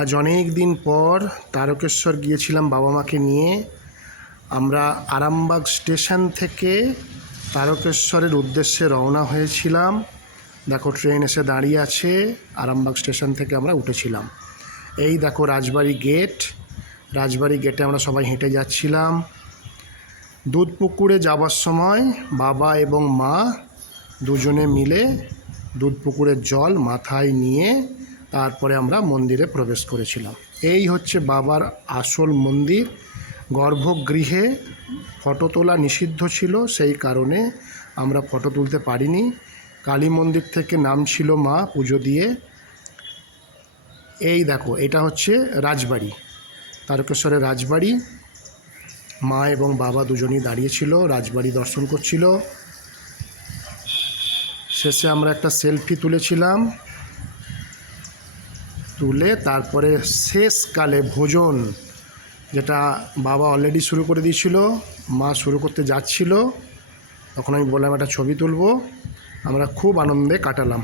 আজ অনেক দিন পর তারকেশ্বর গিয়েছিলাম বাবা মাকে নিয়ে। আমরা আরামবাগ স্টেশন থেকে তারকেশ্বরের উদ্দেশ্যে রওনা হয়েছিলাম। দেখো ট্রেন এসে দাঁড়িয়ে আছে, আরামবাগ স্টেশন থেকে আমরা উঠেছিলাম। এই দেখো রাজবাড়ি গেট, রাজবাড়ি গেটে আমরা সবাই হেঁটে যাচ্ছিলাম। দুধপুকুরে যাবার সময় বাবা এবং মা দুজনে মিলে দুধপুকুরের জল মাথায় নিয়ে তারপরে আমরা মন্দিরে প্রবেশ করেছিলাম। এই হচ্ছে বাবার আসল মন্দির। গর্ভগৃহে ফটো তোলা নিষিদ্ধ ছিল, সেই কারণে আমরা ফটো তুলতে পারিনি। কালী মন্দির থেকে নামছিল মা পুজো দিয়ে। এই দেখো এটা হচ্ছে রাজবাড়ি, তারকেশ্বরের রাজবাড়ি। মা এবং বাবা দুজনেই দাঁড়িয়েছিল, রাজবাড়ি দর্শন করছিল। শেষে আমরা একটা সেলফি তুলেছিলাম, তুলে তারপরে শেষকালে ভোজন, যেটা বাবা অলরেডি শুরু করে দিয়েছিল, মা শুরু করতে যাচ্ছিল, তখন আমি বললাম একটা ছবি তুলব। আমরা খুব আনন্দে কাটালাম।